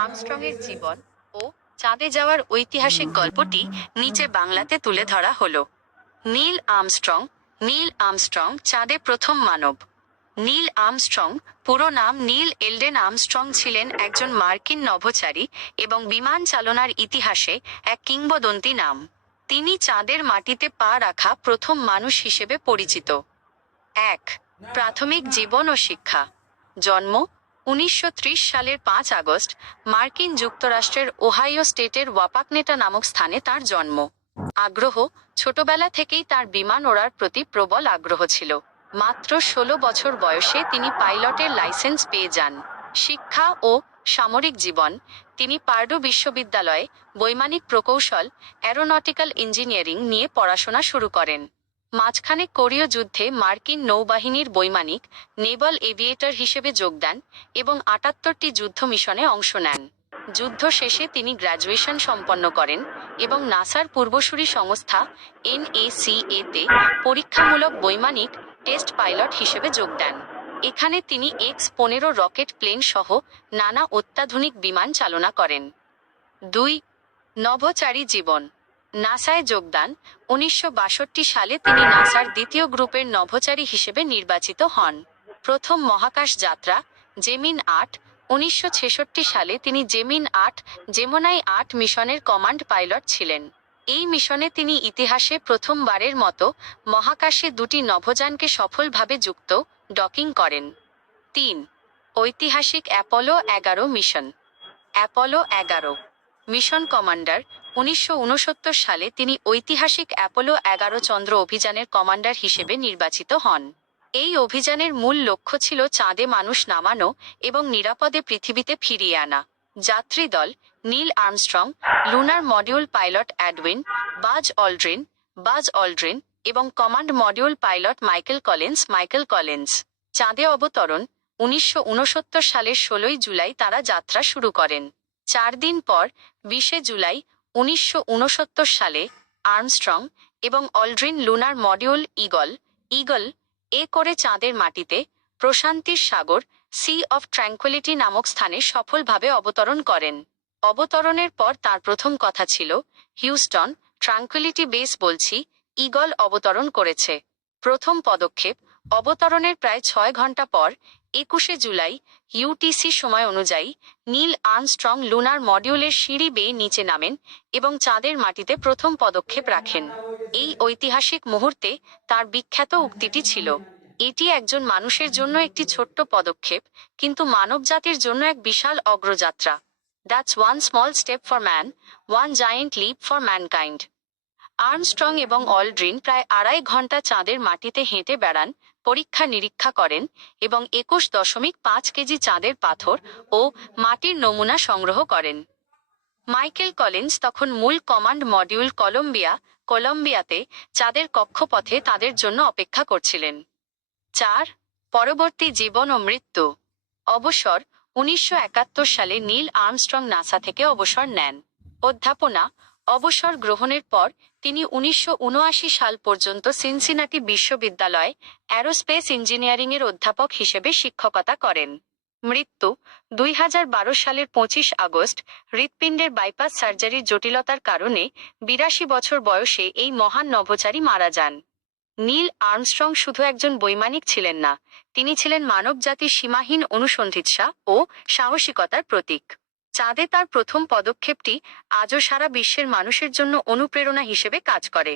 আর্মস্ট্রংয়ের জীবন ও চাঁদে যাওয়ার ঐতিহাসিক গল্পটি নিচে বাংলাতে তুলে ধরা হলো। Neil Armstrong. নীল আর্মস্ট্রং চাঁদে প্রথম মানব। নীল আর্মস্ট্রং, পুরো নাম নীল এলডেন আর্মস্ট্রং, ছিলেন একজন মার্কিন নভোচারী এবং বিমান চালনার ইতিহাসে এক কিংবদন্তি নাম। তিনি চাঁদের মাটিতে পা রাখা প্রথম মানুষ হিসেবে পরিচিত। ১. প্রাথমিক জীবন ও শিক্ষা। জন্ম ১৯৩০ সালের ৫ আগস্ট, মার্কিন যুক্তরাষ্ট্রের ওহাইও স্টেটের ওয়াপাকনেটা নামক স্থানে তার জন্ম। আগ্রহ, ছোটবেলা থেকেই তার বিমান ওড়ার প্রতি প্রবল আগ্রহ ছিল। মাত্র ১৬ বছর বয়সে তিনি পাইলটের লাইসেন্স পেয়ে যান। শিক্ষা ও সামরিক জীবন। তিনি পার্ডু বিশ্ববিদ্যালয়ে বৈমানিক প্রকৌশল, অ্যারোনটিক্যাল ইঞ্জিনিয়ারিং নিয়ে পড়াশোনা শুরু করেন। মাঝখানে কোরীয় যুদ্ধে মার্কিন নৌবাহিনীর বৈমানিক, নেভাল এভিয়েটর হিসেবে যোগ দেন এবং ৭৮টি যুদ্ধ মিশনে অংশ নেন। যুদ্ধ শেষে তিনি গ্র্যাজুয়েশন সম্পন্ন করেন এবং নাসার পূর্বসূরি সংস্থা NACA-তে পরীক্ষামূলক বৈমানিক টেস্ট পাইলট হিসেবে যোগ দেন। এখানে তিনি X-15 রকেট প্লেন সহ নানা অত্যাধুনিক বিমান চালনা করেন। ২. নভোচারী জীবন। নাসায় যোগদান। ১৯৬২ সালে তিনি নাসার দ্বিতীয় গ্রুপের নভোচারী হিসেবে নির্বাচিত হন। প্রথম মহাকাশ যাত্রা জেমিন-৮। ১৯৬৬ সালে তিনি জেমিন-৮ জেমিনাই-৮ মিশনের কমান্ড পাইলট ছিলেন। এই মিশনে তিনি ইতিহাসে প্রথমবারের মতো মহাকাশে দুটি নভোযানকে সফলভাবে যুক্ত ডকিং করেন। ৩. ঐতিহাসিক Apollo eleven mission. Apollo eleven mission commander. ১৯৬৯ সালে তিনি ঐতিহাসিক অ্যাপোলো-১১ চন্দ্র অভিযানের কমান্ডার হিসেবে নির্বাচিত হন। এই অভিযানের মূল লক্ষ্য ছিল চাঁদে মানুষ নামানো এবং নিরাপদে পৃথিবীতে ফিরিয়ে আনা। যাত্রী দল: Neil Armstrong, lunar module pilot Edwin Buzz Aldrin এবং command module pilot Michael Collins. চাঁদে অবতরণ: ১৯৬৯ সালের ১৬ জুলাই তারা যাত্রা শুরু করেন। ৪ দিন পর ২০ জুলাই ১৯৬৯ সালে আর্মস্ট্রং এবং অল্ড্রিন লুনার মডিউল ঈগল এ করে চাঁদের মাটিতে প্রশান্তির সাগর সি অফ ট্র্যাঙ্কুইলিটি নামক স্থানে সফলভাবে অবতরণ করেন। অবতরণের পর তার প্রথম কথা ছিল, হিউস্টন, ট্র্যাঙ্কুইলিটি বেস বলছি, ঈগল অবতরণ করেছে। প্রথম পদক্ষেপ: অবতরণের প্রায় ৬ ঘন্টা পর ২১ জুলাই ইউটিসি সময় অনুযায়ী নীল আর্মস্ট্রং লুনার মডিউলের সিঁড়ি বেয়ে নিচে নামেন এবং চাঁদের মাটিতে প্রথম পদক্ষেপ রাখেন। এই ঐতিহাসিক মুহূর্তে তার বিখ্যাত উক্তিটি ছিল, এটি একজন মানুষের জন্য একটি ছোট্ট পদক্ষেপ, কিন্তু মানবজাতির জন্য এক বিশাল অগ্রযাত্রা। That's one small step for man, one giant leap for mankind. Armstrong এবং অল্ড্রিন প্রায় ২.৫ ঘন্টা চাঁদের মাটিতে হেঁটে বেড়ান, পরীক্ষা নিরীক্ষা করেন এবং ২১.৫ কেজি চাঁদের পাথর ও মাটির নমুনা সংগ্রহ করেন। মাইকেল কলিন্স তখন মূল কমান্ড মডিউল কলম্বিয়াতে চাঁদের কক্ষপথে তাদের জন্য অপেক্ষা করছিলেন। ৪. পরবর্তী জীবন ও মৃত্যু। অবসর: ১৯৭১ সালে নীল আর্মস্ট্রং নাসা থেকে অবসর নেন। অধ্যাপনা: অবসর গ্রহণের পর তিনি ১৯৭৯ সাল পর্যন্ত সিনসিনাটি বিশ্ববিদ্যালয়ে অ্যারোস্পেস ইঞ্জিনিয়ারিংয়ের অধ্যাপক হিসেবে শিক্ষকতা করেন। মৃত্যু: ২০১২ সালের ২৫ আগস্ট হৃৎপিণ্ডের বাইপাস সার্জারির জটিলতার কারণে ৮২ বছর বয়সে এই মহান নভোচারী মারা যান। নীল আর্মস্ট্রং শুধু একজন বৈমানিক ছিলেন না, তিনি ছিলেন মানবজাতির সীমাহীন অনুসন্ধিৎসা ও সাহসিকতার প্রতীক। চাঁদে তার প্রথম পদক্ষেপটি আজও সারা বিশ্বের মানুষের জন্য অনুপ্রেরণা হিসেবে কাজ করে।